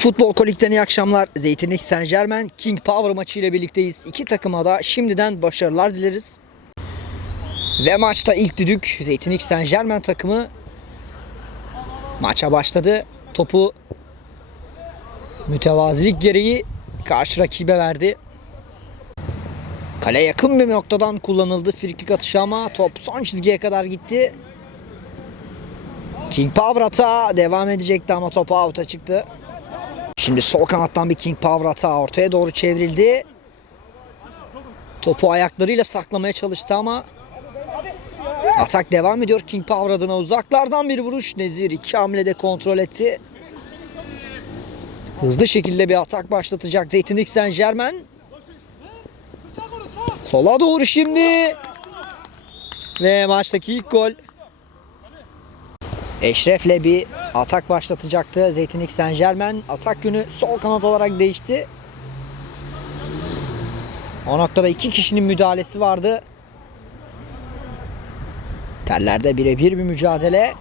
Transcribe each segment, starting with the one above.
Futbol Kolik'ten iyi akşamlar. Zeytinlik Saint Germain King Power maçı ile birlikteyiz. İki takıma da şimdiden başarılar dileriz. Ve maçta ilk düdük Zeytinlik Saint Germain takımı maça başladı. Topu mütevazilik gereği karşı rakibe verdi. Kale yakın bir noktadan kullanıldı frikik atışı ama top son çizgiye kadar gitti. King Power hata devam edecekti ama top out'a çıktı. Şimdi sol kanattan bir King Power hata ortaya doğru çevrildi. Topu ayaklarıyla saklamaya çalıştı ama atak devam ediyor King Power adına uzaklardan bir vuruş. Nezir iki hamlede kontrol etti. Hızlı şekilde bir atak başlatacak Zeytinlik Saint Germain. Sola doğru şimdi. Ve maçtaki ilk gol. Eşref'le bir atak başlatacaktı Zeytinlik Saint Germain. Atak yönü sol kanat olarak değişti. O noktada iki kişinin müdahalesi vardı. Tellerde birebir bir mücadele.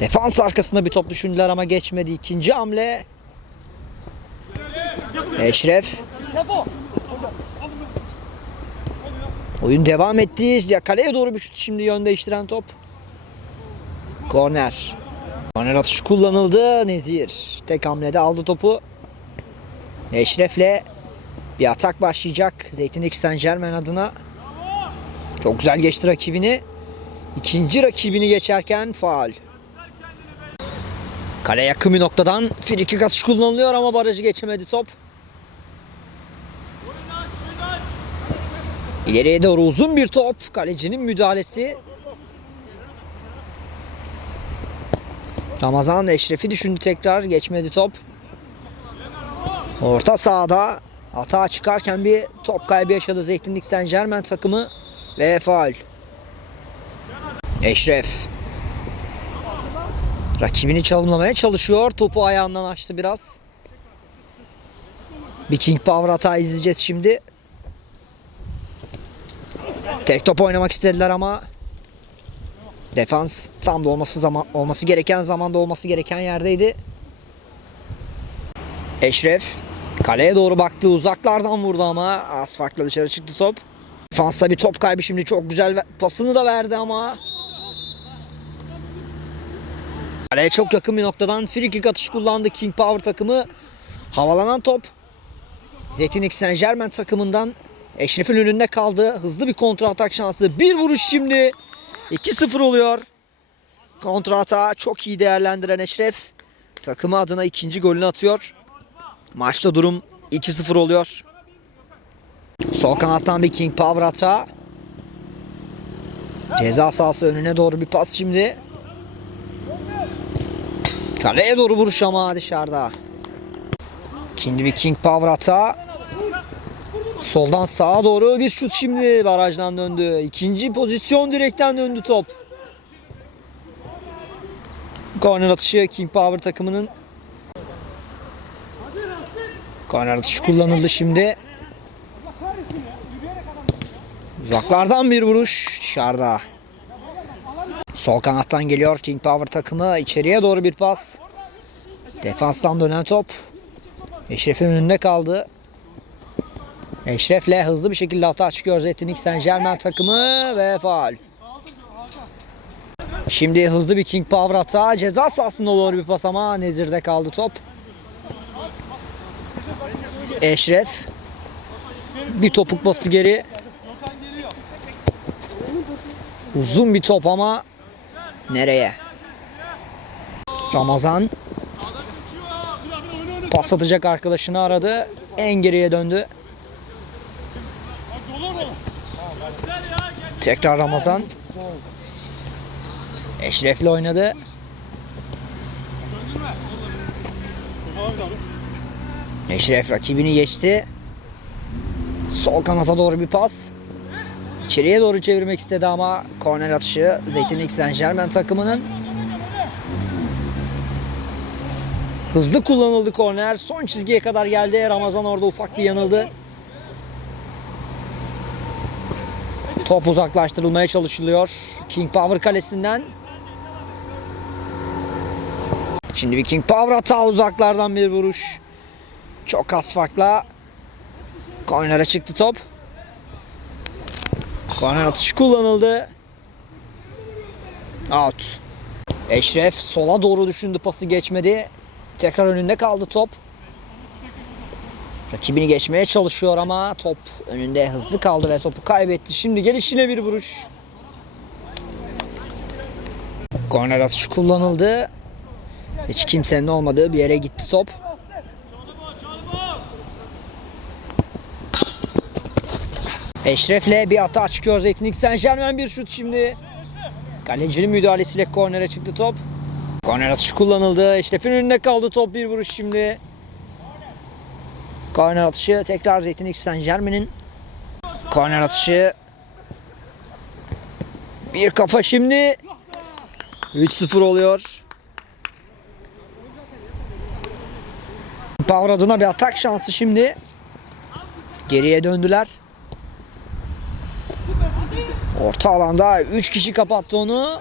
Defans arkasında bir top düşündüler ama geçmedi. İkinci hamle. Eşref. Oyun devam etti. Kaleye doğru bir şut şimdi yön değiştiren top. Korner. Korner atışı kullanıldı. Nezir tek hamlede aldı topu. Eşref'le bir atak başlayacak. Zeytinlik Saint Germain adına. Çok güzel geçti rakibini. İkinci rakibini geçerken faal. Kale yakın bir noktadan frikik atış kullanılıyor ama barajı geçemedi top. İleriye doğru uzun bir top. Kalecinin müdahalesi. Ramazan Eşref'i düşündü tekrar. Geçmedi top. Orta sahada hata çıkarken bir top kaybı yaşadı Zeytinlik Saint Germain takımı ve faul. Eşref rakibini çalımlamaya çalışıyor. Topu ayağından açtı biraz. Bir King Power hata izleyeceğiz şimdi. Tek top oynamak istediler ama defans tam da olması zaman olması gereken zamanda olması gereken yerdeydi. Eşref kaleye doğru baktı uzaklardan vurdu ama az farklı dışarı çıktı top. Defansta bir top kaybı şimdi çok güzel pasını da verdi ama Kaleye çok yakın bir noktadan free kick atışı kullandı King Power takımı. Havalanan top Zeytinlik Saint Germain takımından Eşref'in önünde kaldı. Hızlı bir kontra atak şansı. Bir vuruş şimdi. 2-0 oluyor. Kontra atağı çok iyi değerlendiren Eşref takımı adına ikinci golünü atıyor. Maçta durum 2-0 oluyor. Sol kanattan bir King Power atağı. Ceza sahası önüne doğru bir pas şimdi. Kaleye doğru vuruş ama dışarıda. Şimdi bir King Power atağı. Soldan sağa doğru bir şut şimdi barajdan döndü. İkinci pozisyon direkten döndü top. Korner atışı King Power takımının. Korner atışı kullanıldı şimdi. Uzaklardan bir vuruş dışarıda. Sol kanattan geliyor King Power takımı. içeriye doğru bir pas. Defanstan dönen top. Eşref'in önünde kaldı. Eşref'le hızlı bir şekilde hata çıkıyor Zeytinlik Saint Germain takımı ve faal. Şimdi hızlı bir King Power hata. Ceza sahasında doğru bir pas ama Nezir'de kaldı top. Eşref. Bir topuk bası geri. Uzun bir top ama nereye? Ramazan pas atacak arkadaşını aradı. En geriye döndü. Tekrar Ramazan. Eşref'le oynadı. Eşref rakibini geçti. Sol kanata doğru bir pas. İçeriye doğru çevirmek istedi ama korner atışı Zeytinlik Saint Germain takımının. Hızlı kullanıldı korner. Son çizgiye kadar geldi. Ramazan orada ufak bir yanıldı. Top uzaklaştırılmaya çalışılıyor. King Power kalesinden. Şimdi bir King Power hata uzaklardan bir vuruş. Çok az farkla. Kornere çıktı top. Korner atışı kullanıldı. Out. Eşref sola doğru düşündü pası geçmedi. Tekrar önünde kaldı top. Rakibini geçmeye çalışıyor ama top önünde hızlı kaldı ve topu kaybetti. Şimdi gelişine bir vuruş. Korner atışı kullanıldı. Hiç kimsenin olmadığı bir yere gitti top. Eşref'le bir hata çıkıyor Zeytinlik Saint Germain bir şut şimdi. Kalecinin müdahalesiyle kornere çıktı top. Korner atışı kullanıldı. Eşref'in önünde kaldı top bir vuruş şimdi. Korner atışı tekrar Zeytinlik Saint Germain'in. Korner atışı. Bir kafa şimdi. 3-0 oluyor. Power adına bir atak şansı şimdi. Geriye döndüler. Orta alanda 3 kişi kapattı onu.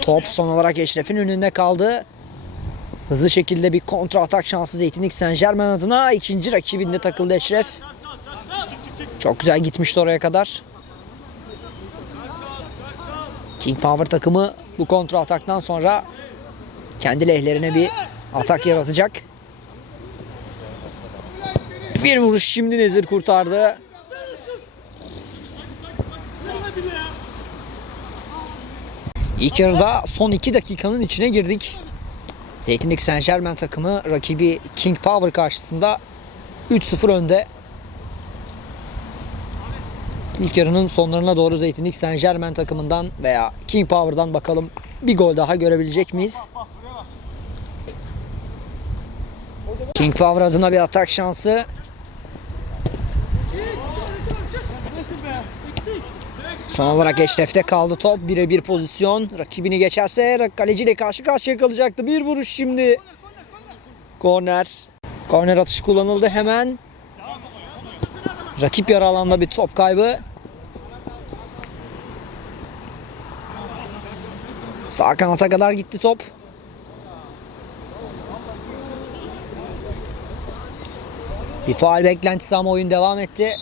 Top son olarak Eşref'in önünde kaldı. Hızlı şekilde bir kontra atak şansı Zeytinlik Saint Germain adına. ikinci rakibinde takıldı Eşref. Çok güzel gitmişti oraya kadar. King Power takımı bu kontra ataktan sonra kendi lehlerine bir atak yaratacak. Bir vuruş şimdi Nezir kurtardı. İlk yarıda son 2 dakikanın içine girdik. Zeytinlik Saint Germain takımı rakibi King Power karşısında 3-0 önde. İlk yarının sonlarına doğru Zeytinlik Saint Germain takımından veya King Power'dan bakalım bir gol daha görebilecek miyiz? King Power adına bir atak şansı. Son olarak Eşref'te kaldı top. Birebir pozisyon. Rakibini geçerse kaleciyle karşı karşıya kalacaktı. Bir vuruş şimdi. Korner. Korner atışı kullanıldı hemen. Rakip yarı alanda bir top kaybı. Sağ kanata kadar gitti top. Bir faal beklentisi ama oyun devam etti.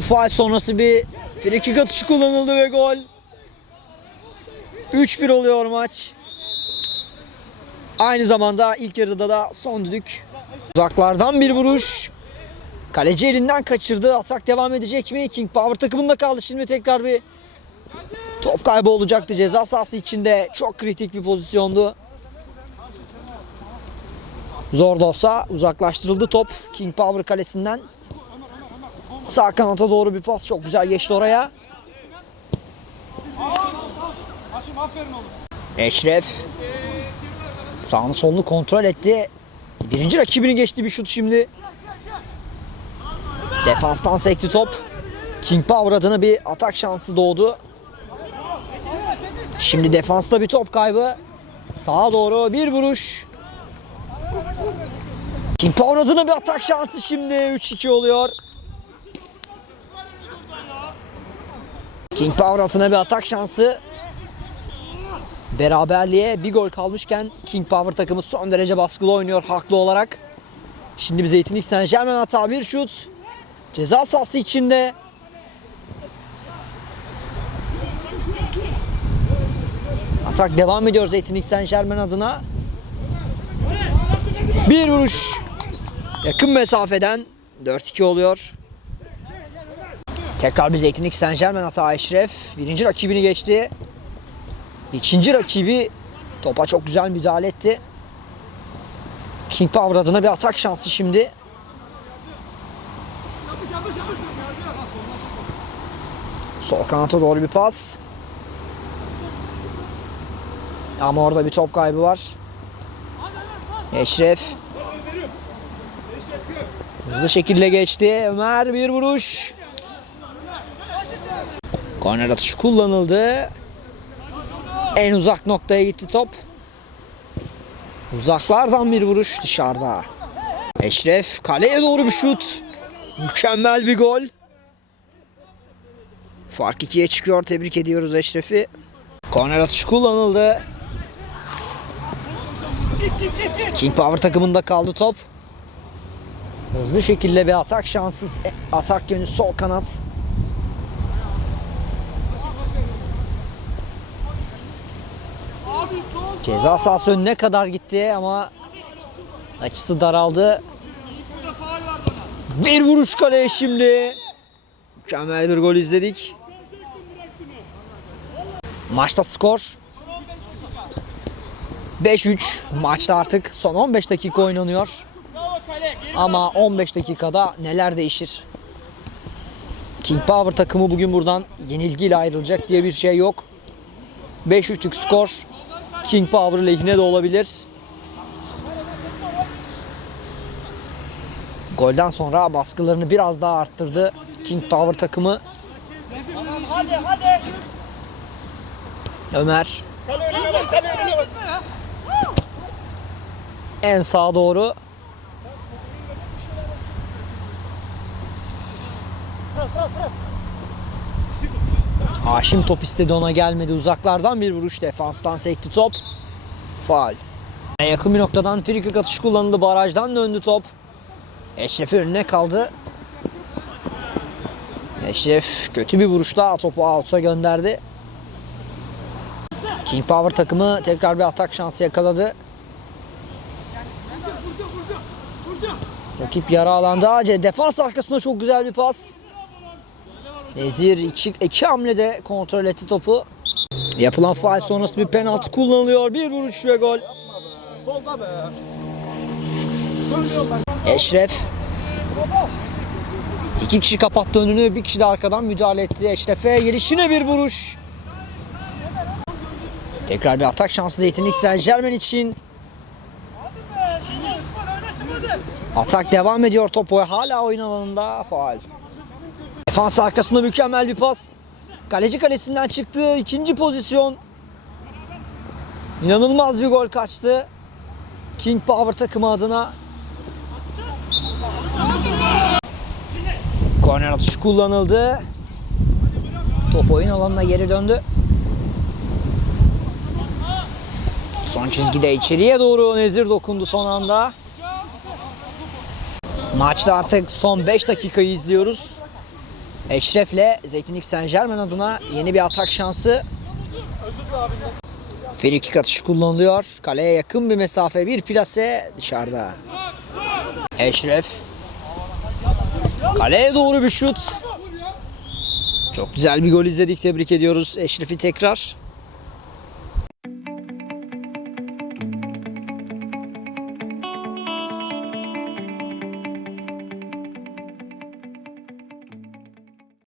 Faal sonrası bir frikik atışı kullanıldı ve gol. 3-1 oluyor maç. Aynı zamanda ilk yarıda da son düdük. Uzaklardan bir vuruş. Kaleci elinden kaçırdı. Atak devam edecek mi? King Power takımında kaldı. Şimdi tekrar bir top kaybı olacaktı. Ceza sahası içinde çok kritik bir pozisyondu. Zor da olsa uzaklaştırıldı top King Power kalesinden. Sağ kanata doğru bir pas çok güzel geçti oraya. Eşref sağını solunu kontrol etti. Birinci rakibini geçti bir şut şimdi. Defanstan sekti top. King Power adına bir atak şansı doğdu. Şimdi defansta bir top kaybı. Sağa doğru bir vuruş. King Power adına bir atak şansı şimdi 3-2 oluyor. King Power atına bir atak şansı. Beraberliğe bir gol kalmışken King Power takımı son derece baskılı oynuyor haklı olarak. Şimdi bir Zeytinlik Saint Germain hata bir şut. Ceza sahası içinde. Atak devam ediyor Zeytinlik Saint Germain adına. Bir vuruş. Yakın mesafeden 4-2 oluyor. Tekrar bir Zeytinlik Saint Germain hata Eşref. Birinci rakibini geçti. İkinci rakibi topa çok güzel müdahale etti. King Power adına bir atak şansı şimdi. Sol kanata doğru bir pas. Ama orada bir top kaybı var. Eşref. Hızlı şekilde geçti. Ömer bir vuruş. Korner atışı kullanıldı. En uzak noktaya gitti top. Uzaklardan bir vuruş dışarıda. Eşref kaleye doğru bir şut. Mükemmel bir gol. Fark ikiye çıkıyor. Tebrik ediyoruz Eşref'i. Korner atışı kullanıldı. King Power takımında kaldı top. Hızlı şekilde bir atak şanssız e, atak yönü sol kanat. Ceza sahası önüne kadar gitti ama açısı daraldı. Bir vuruş kaleye şimdi. Mükemmel bir gol izledik. Maçta skor 5-3. Maçta artık son 15 dakika oynanıyor. Ama 15 dakikada neler değişir? King Power takımı bugün buradan yenilgiyle ayrılacak diye bir şey yok. 5-3'lük skor King Power lehine de olabilir. Golden sonra baskılarını biraz daha arttırdı King Power takımı. Ömer en sağa doğru. Haşim top istedi ona gelmedi. Uzaklardan bir vuruş defanstan sekti top. Faal. Yakın bir noktadan frikik atışı kullanıldı. Barajdan döndü top. Eşref önüne kaldı. Eşref kötü bir vuruşla topu out'a gönderdi. King Power takımı tekrar bir atak şansı yakaladı. Rakip yara alanda. Defans arkasında çok güzel bir pas. Nezir iki, iki hamlede kontrol etti topu. Yapılan faal sonrası bir penaltı kullanılıyor. Bir vuruş ve gol. Solda be. Eşref. İki kişi kapattı önünü. Bir kişi de arkadan müdahale etti. Eşref'e gelişine bir vuruş. Tekrar bir atak şansı Zeytinlik Saint Germain için. Atak devam ediyor topu. Hala oyun alanında faal. Defans arkasında mükemmel bir pas. Kaleci kalesinden çıktı. ikinci pozisyon. İnanılmaz bir gol kaçtı. King Power takımı adına. Korner atışı kullanıldı. Top oyun alanına geri döndü. Son çizgide içeriye doğru Nezir dokundu son anda. Maçta artık son 5 dakikayı izliyoruz. Eşref'le Zeytinlik Saint Germain adına yeni bir atak şansı. Frikik atışı kullanılıyor. Kaleye yakın bir mesafe bir plase dışarıda. Eşref. Kaleye doğru bir şut. Çok güzel bir gol izledik. Tebrik ediyoruz Eşref'i tekrar.